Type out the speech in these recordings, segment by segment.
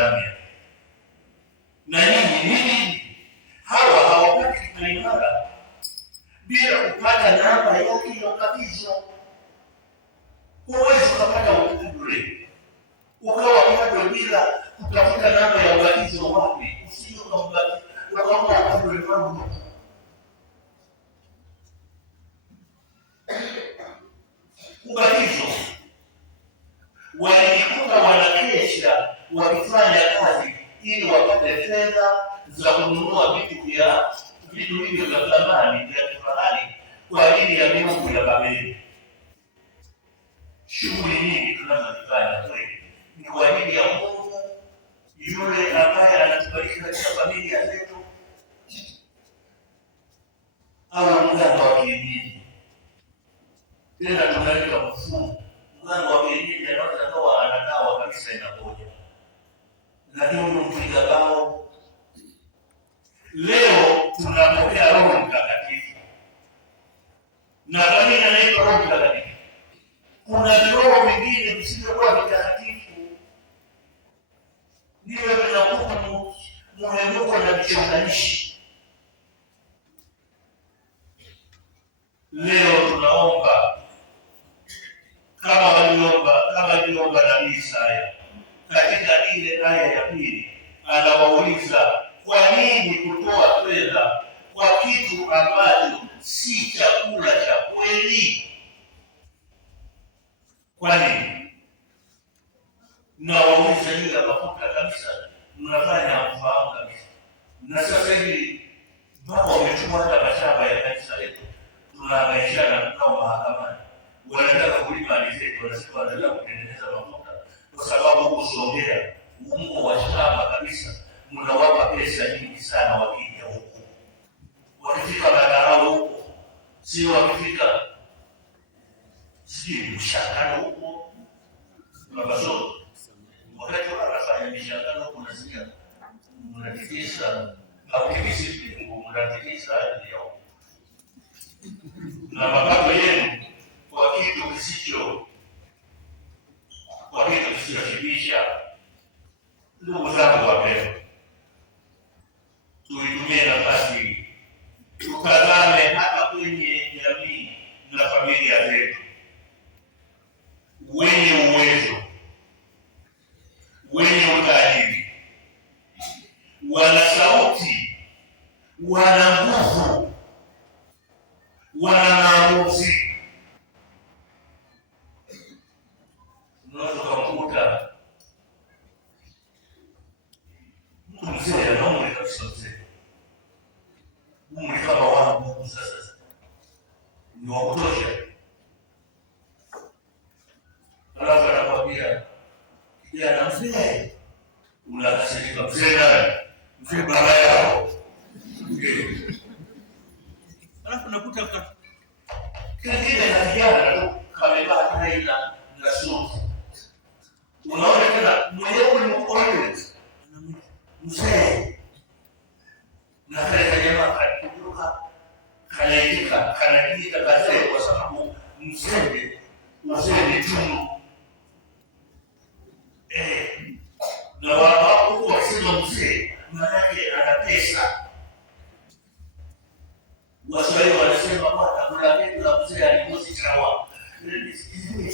Tanzania. Na nini hawa hawapati kipaimara bila kupata namba yake ya ubatizo. Huwezi ukapata wokovu bure ukawa bado bila kutafuta namba ya ubatizo wapi, usije ukaomba kaburi wangu. Ubatizo walikuwa wanakesha wakifanya kazi ili wapate fedha za kununua vitu hivyo vya thamani vya kifahari kwa ajili ya miungu ya Babeli. Shughuli nyingi tunazozifanya kweli ni kwa ajili ya Mungu yule ambaye anatubariki katika familia zetu, au mganga wa kienyeji. Tena tunaweka mfumo, mganga wa kienyeji anaweza toa anadawa kabisa inapoja, lakini huyu mpiga bao. Leo tunapokea Roho Mtakatifu, na kwa nini anaitwa Roho Mtakatifu? Kuna viroho vingine visivyokuwa vitakatifu ndivyo vinakupa muhemuko na vichonganishi. Leo tunaomba kama aliomba nabii Isaya katika ile aya ya pili, anawauliza kwa nini kutoa fedha kwa kitu ambacho si chakula cha kweli? Kwa nini? Na wauliza juu ya mafuta kabisa, mnafanya mfahamu kabisa. Na sasa hivi mpaka wamechukua hata mashamba ya kanisa letu, tunaangaishana mkao mahakamani, wanataka kulima ardhi zetu, wanasema wanataka kutengeneza mafuta, kwa sababu huko Songea mko wa shamba kabisa, mnawapa pesa nyingi sana wakija huko, wakifika Madarao huko, sio wakifika sijui mshangano huko Mabaso, wakati wanafanya mishangano huko, nasikia mnatikisa au kibisi pingu, mnatikisa hadi yao na mapato yenu kwa kitu kisichoshibisha. Ndugu zangu wapendwa, tuitumie nafasi hii tutazame hata kwenye jamii na familia zetu, wenye uwezo, wenye utajiri, wana sauti, wana nguvu, wana maamuzi. Unaweza kumkuta mtu mzee ana umri kabisa, mzee umri kama wangu sasa ni wa kutosha, alafu anakwambia kijana mzee, unakasirika mzee naye mzee baba yao, alafu nakuta kingine na kijana tu kamevaa kaila na suti, unaona tena mwenyewe ni mkono mzee na kale jamaa kanakuruka kanaita kazee, kwa sababu mzee ni tumu na wao huko wasema mzee maanake ana pesa. Waswahili wanasema bwana kuna kitu la mzee alikosi chawa.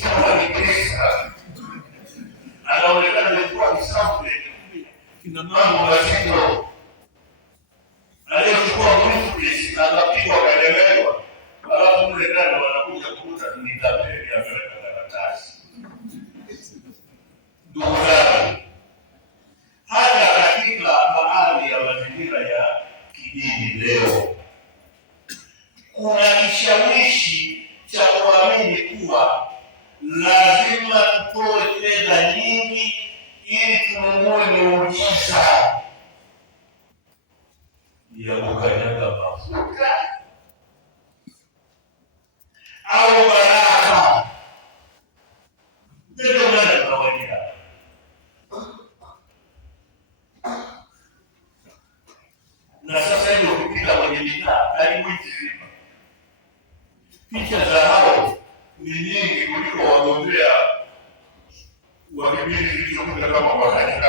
Chawa ni pesa. Anaonekana alikuwa kisafi kina mambo mazito. Aliyochukua briefcase na akapigwa kaelewa. Alafu mle ndani wanakuja kukuta ni tabeli ya karatasi. Ndugu zangu, hata katika baadhi ya mazingira ya kidini leo kuna kishawishi cha kuamini kuwa lazima tutoe fedha nyingi ili tununue miujiza ya kukanyaga mafuta au baraka. Ndio maana kawaida na sasa hivi ukipita kwenye mitaa karibu nzima, picha za hao ni nyingi kuliko wagombea wa kipindi kilichopita kama mwaka jana.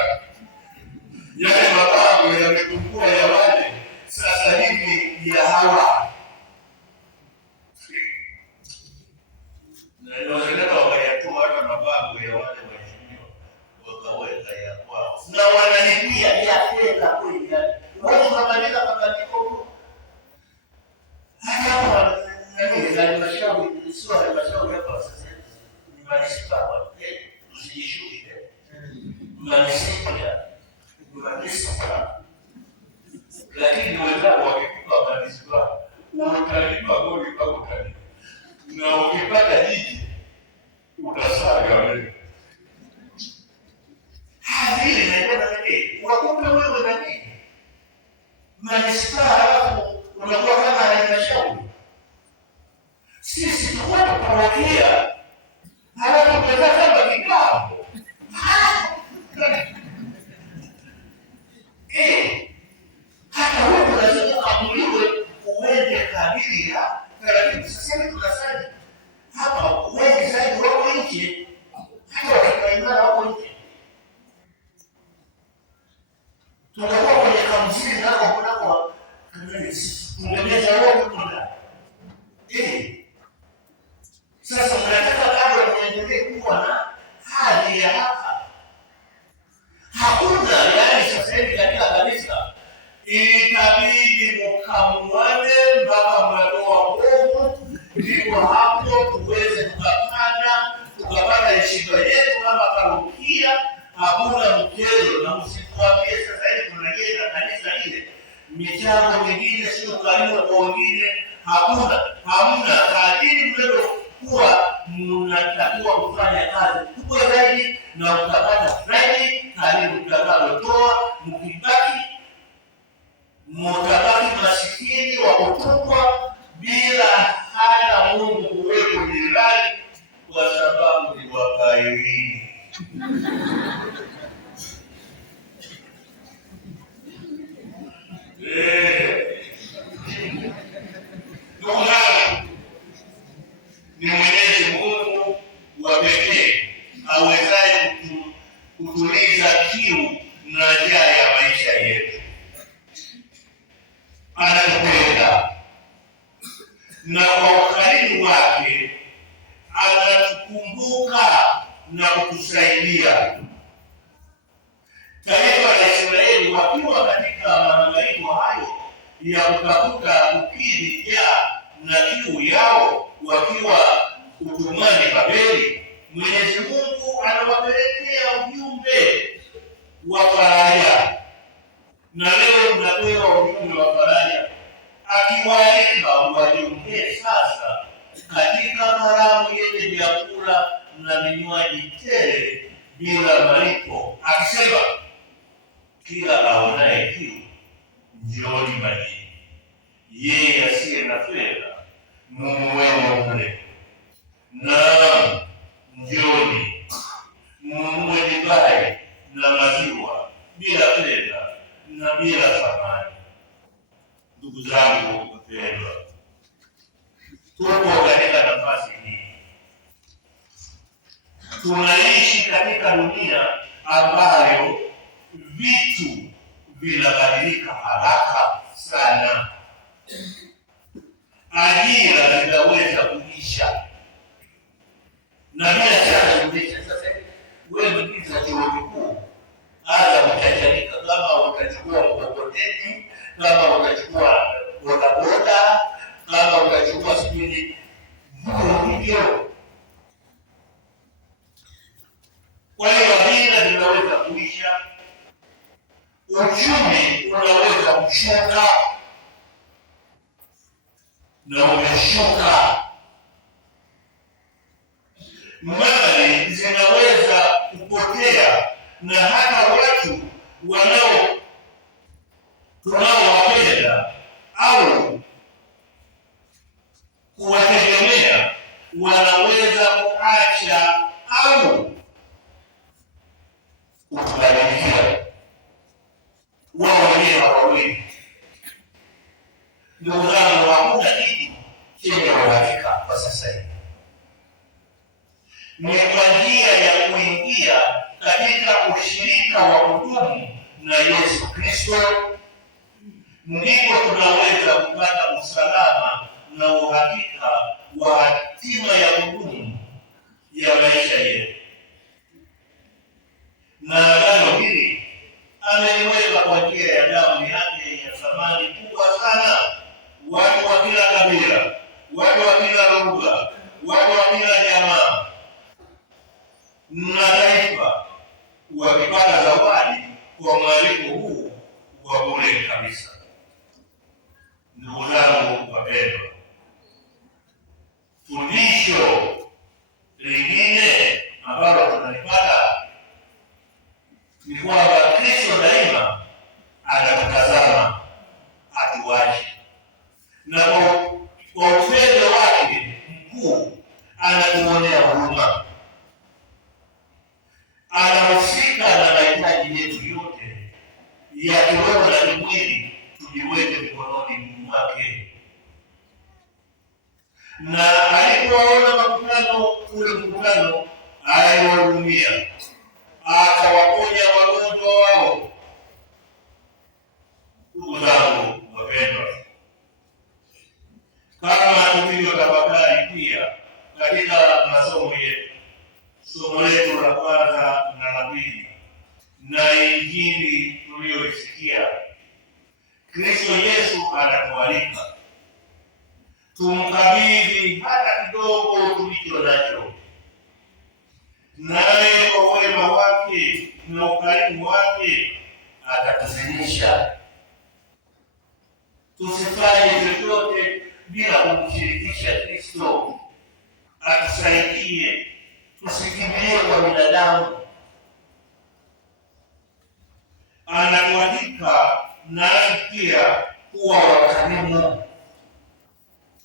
yale mabango yamepungua ya wale, sasa hivi ya hawa. Na inawezekana wakayatoa hata mabango ya wale waheshimiwa wakaweka ya kwao, na wanalipia ya fedha kweli. Watu wanabadilika mabadiliko hata nani halmashauri, sio halmashauri hapa sasa, ni manispaa. Usijishuke manispaa, lakini wenzao wakikupa manispaa utalipa goli pako kali, na ukipata jiji utasaga wewe. Hili naenda nani wakupe wewe nani manispaa, halafu unakuwa kama halmashauri. Sisi tukuwa tupawakia halafu tutaka kama kikao hata wewe unaweza kuamuliwe uende kadiri ya taratibu. Sasa hivi tunasali hapa, wengi zaidi wako nje, hata watakaimara wako nje. Tutakuwa kwenye kamzini nako kunako kungemeza wote kuna sasa mnataka bado muendelee kuwa na hali ya hapa. Hakuna yaani sasa hivi katika kanisa itabidi mkamuane mpaka mnatoa nguvu, ndipo hapo tuweze tukapata heshima yetu kama parokia. Hakuna mchezo, na msituambie sasa hivi tunajenga kanisa ile michango mingine sio karibu kwa wengine. Hamna kadiri mlivyokuwa mnatakiwa kufanya kazi kubwa zaidi, na mtapata zaidi kadiri mtakavyotoa. Mkibaki mtabaki masikini wa kutupwa bila hata Mungu kuwepo jirani, kwa sababu ni wakaidi. Ni Mwenyezi Mungu wa pekee awezaye kutuliza kiu na njaa ya maisha yetu. Anatupenda na kwa ukarimu wake anatukumbuka na kutusaidia. Taifa la Israeli wakiwa katika mahangaiko hayo ya kutafuta kukidhi njaa na kiu yao, wakiwa utumwani Babeli, Mwenyezi Mungu anawapelekea ujumbe wa faraja. Na leo mnapewa ujumbe wa faraja, akiwaalika wajiunge sasa katika karamu yenye vyakula na vinywaji tele bila malipo, akisema, kila aonaye kiu njooni majini, yeye asiye na fedha mumuwemo mle. Naam, njooni mnunue divai na maziwa bila fedha na bila thamani. Ndugu zangu wapendwa, tuko katika nafasi hii. Tunaishi katika dunia ambayo vitu vinabadilika haraka sana. Ajira zinaweza kuisha na biashara kuisha. Sasa wewe mkiza chuo kikuu anza kuchachanika, kama utachukua mkokoteni, kama utachukua bodaboda, kama utachukua sijui hivyo. Kwa hiyo ajira zinaweza kuisha, uchumi unaweza kushuka na umeshuka, mali zinaweza kupotea, na hata watu tunaowapenda au kuwategemea wanaweza kuacha au kutubadilikia wao wenyewe hawawezi. Ndugu zangu, hakuna kitu chenye uhakika kwa sasa hivi. Ni kwa njia ya kuingia katika ushirika wa kudumu na Yesu Kristo, ndipo tunaweza kupata usalama na uhakika wa hatima ya kudumu ya maisha yetu. Na agano hili ameliweka kwa njia ya damu yake ya thamani kubwa sana. Watu wa kila kabila, watu wa kila lugha, watu wa kila jamaa na taifa wakipata zawadi kwa mwaliko huu wa bure kabisa. Ndugu zangu wapendwa, fundisho lingine ambalo tunalipata ni kwamba Kristo daima anatutazama, hatuachi, na kwa upendo wake mkuu anatuonea huruma, anahusika na mahitaji yetu yote ya kiroho na kimwili, tujiweke mikononi mwake. Na alipowaona makutano, ule mkutano aliwahurumia, akawaponya wagonjwa wao. Ndugu zangu wapendwa, kama tulivyotafakari pia katika masomo yetu, somo letu la kwanza na la pili na injili tuliyoisikia, Kristo Yesu anatualika tumkabidhi hata kidogo tulicho nacho, naye kwa wema wake na ukarimu wake atatuzidisha. Tusifanye chochote bila kumshirikisha Kristo, atusaidie, tusikimbilie kwa binadamu. Anatualika nasi pia kuwa wakarimu,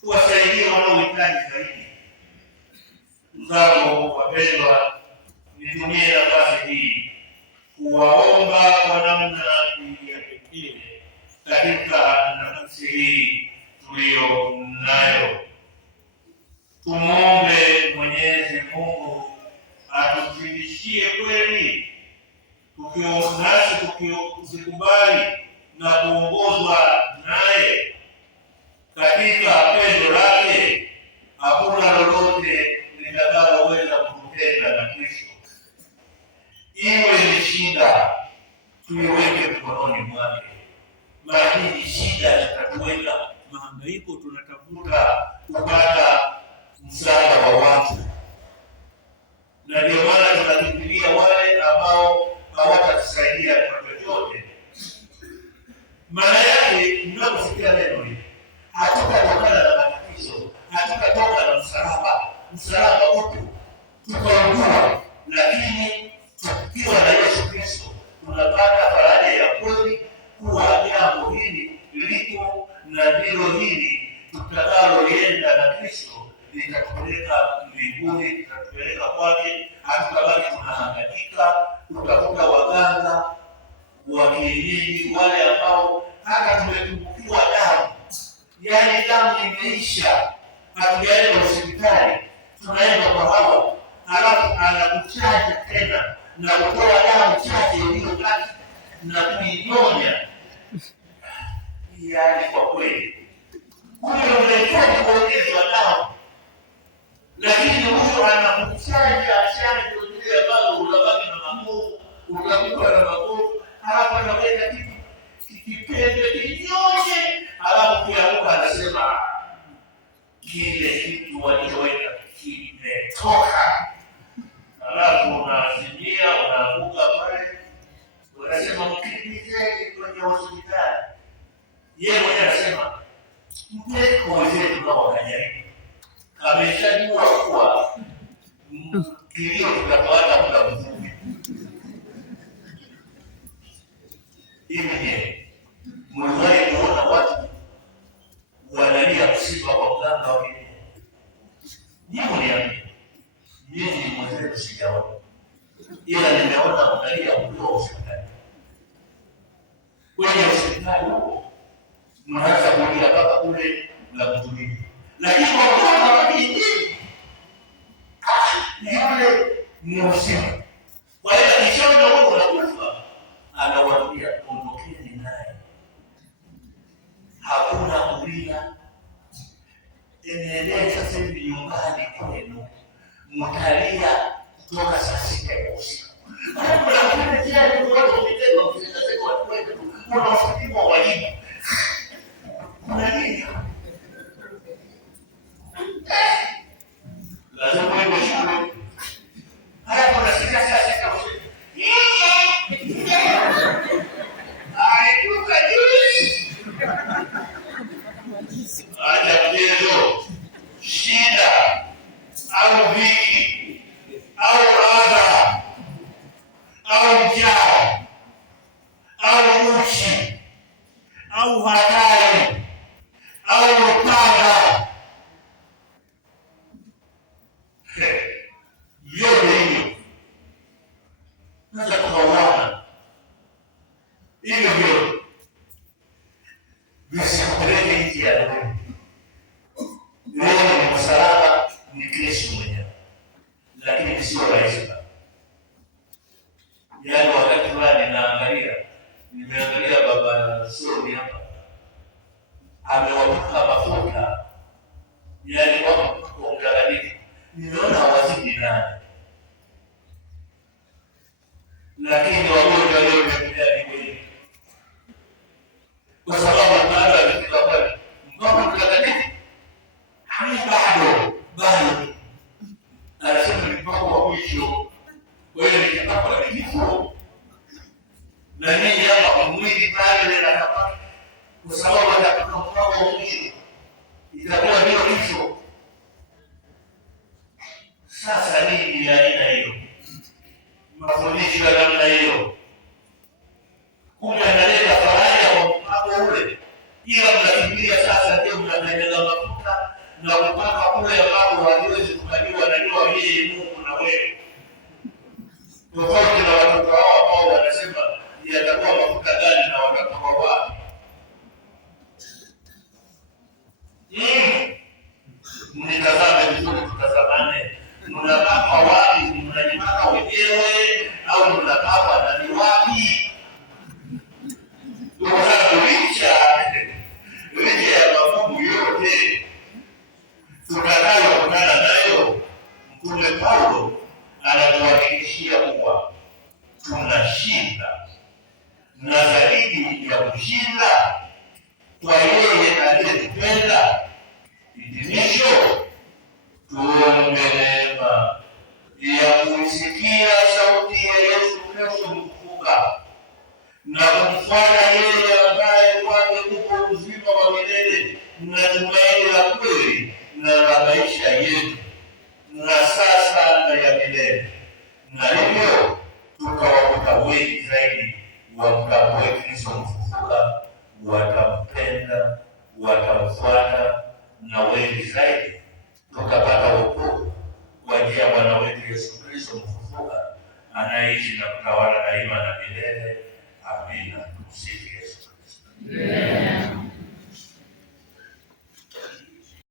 kuwasaidia wanaohitaji zaidi. Zangu wapendwa, nitumie nafasi hii kuwaomba kwa namna ya pekee katika nafasi hii tuliyo nayo. Tumwombe Mwenyezi Mungu atuzidishie kweli, nasi tukikubali na kuongozwa naye katika pendo lake, hakuna lolote litakaloweza kututenga na Kristo. Iwe ni shida, tuiweke mikononi mwake. Mara nyingi shida zitatuweka mahangaiko, tunatafuta kupata msaada wa watu, na ndio maana tunakimbilia wale ambao hawatatusaidia kwa chochote. Maana yake mnaposikia neno hili, hatutatokana na matatizo, hatutatoka na msalaba utu tukaugua, lakini tukiwa na Yesu Kristo tunapata faraja ya kweli kuwa jambo hili lipo na ndilo hili tutakalolienda na Kristo litatupeleka mbinguni, litatupeleka kwake. Hatutabaki tunahangaika kutafuta waganga wa kienyeji, wale ambao hata tumepungukiwa damu, yaani damu imeisha, hatujaenda hospitali, tunaenda kwa hawa, halafu anakuchanja tena na kutoa damu chache iliyobaki na kuinyonya. Yaani kwa kweli huyo unahitaji kuongezwa damu, lakini huyo anakuchanja chanjo ile ambayo unabaki na makovu, utakuwa na makovu, halafu anaweka kipende kinyonye, halafu kiamuka anasema kile kitu walichoweka kimetoka, halafu unaazimia, unaanguka pale, unasema mkimbizeni kwenye hospitali. Yeye mwenyewe anasema mpeko wenzetu nao wakajaribu, ameshajua kuwa kilio tutapata muda mfupi. Hivi mliwahi kuona watu wanalia msiba wa mganga wa kienyeji? Jibu niambie. Mimi mwenyewe sijaona, ila nimeona mnalia mkiwa hospitali. Kwenye hospitali huko mnaweza kulia mpaka kule na kutulia, lakini kwa mganga wa kienyeji yule ni usiku. Kwa hiyo akishaona wewe unakufa, anawaambia enendeni sasa hivi nyumbani kwenu, mtalia kutoka saa 6 ya usiku. Unafikiriwa walimu lazima uende shule. Haya, tunasikia saa 6 usiku. Alikuka juzi. Acha mchezo. Shida au dhiki au adha au njaa au uchi au hatari au upanga, yote hiyo naweza kuona hivyo vyote visikupeleke nchi ya leo. Leo ni msalaba, ni Kristo mwenyewe, lakini sio rahisi. Yaani wakati fulani nimeangalia baba Soni hapa amewapaka mafuta, yaani kwa mtakatifu, nimeona wazidi nani, lakini wagonjwa leo wamekuja ni kweli, kwa sababu bado amefika pale mpaka mtakatifu bado anasema ni mpaka wa mwisho. Kwa hiyo nikipaka la kifo na nini hapa mwili pale na hapa, kwa sababu atapaka mpaka wa mwisho, itakuwa ndio hicho. Sasa nini ya aina hiyo, mafundisho ya namna hiyo, kumbe analeta faraja kwa mpaka ule, ila mnakimbilia sasa ndio mnakanyaga mafuta na kupaka kule ambao haliwezi kukaliwa na jua yeye Mungu na wewe. Tofauti na watoto hao ambao wanasema yatakuwa mafuta gani na watatoka wapi? Mnitazame vizuri, tutazamane. Mnapaka wapi? Mnajipaka wenyewe au mnapaka na ni wapi? Licha ya magumu yote tutakayokutana nayo, Mtume Paulo anatuhakikishia kuwa tunashinda, na zaidi ya kushinda, kwa yeye aliyetupenda. Hitimisho, tuombe neema ya kuisikia sauti ya Yesu Kristo mfufuka na kumfuata yeye ambaye kwake uko uzima wa milele na tumaini la kweli na la maisha yetu na sasa na ya milele, na hivyo tukawakuta wengi zaidi wamtambue Kristo mfufuka, watampenda, watamfuata, na wengi zaidi tukapata wokovu kwa njia ya Bwana wetu Yesu Kristo mfufuka, anaishi na kutawala daima na milele. Amina. Tumsifu Yesu Kristo.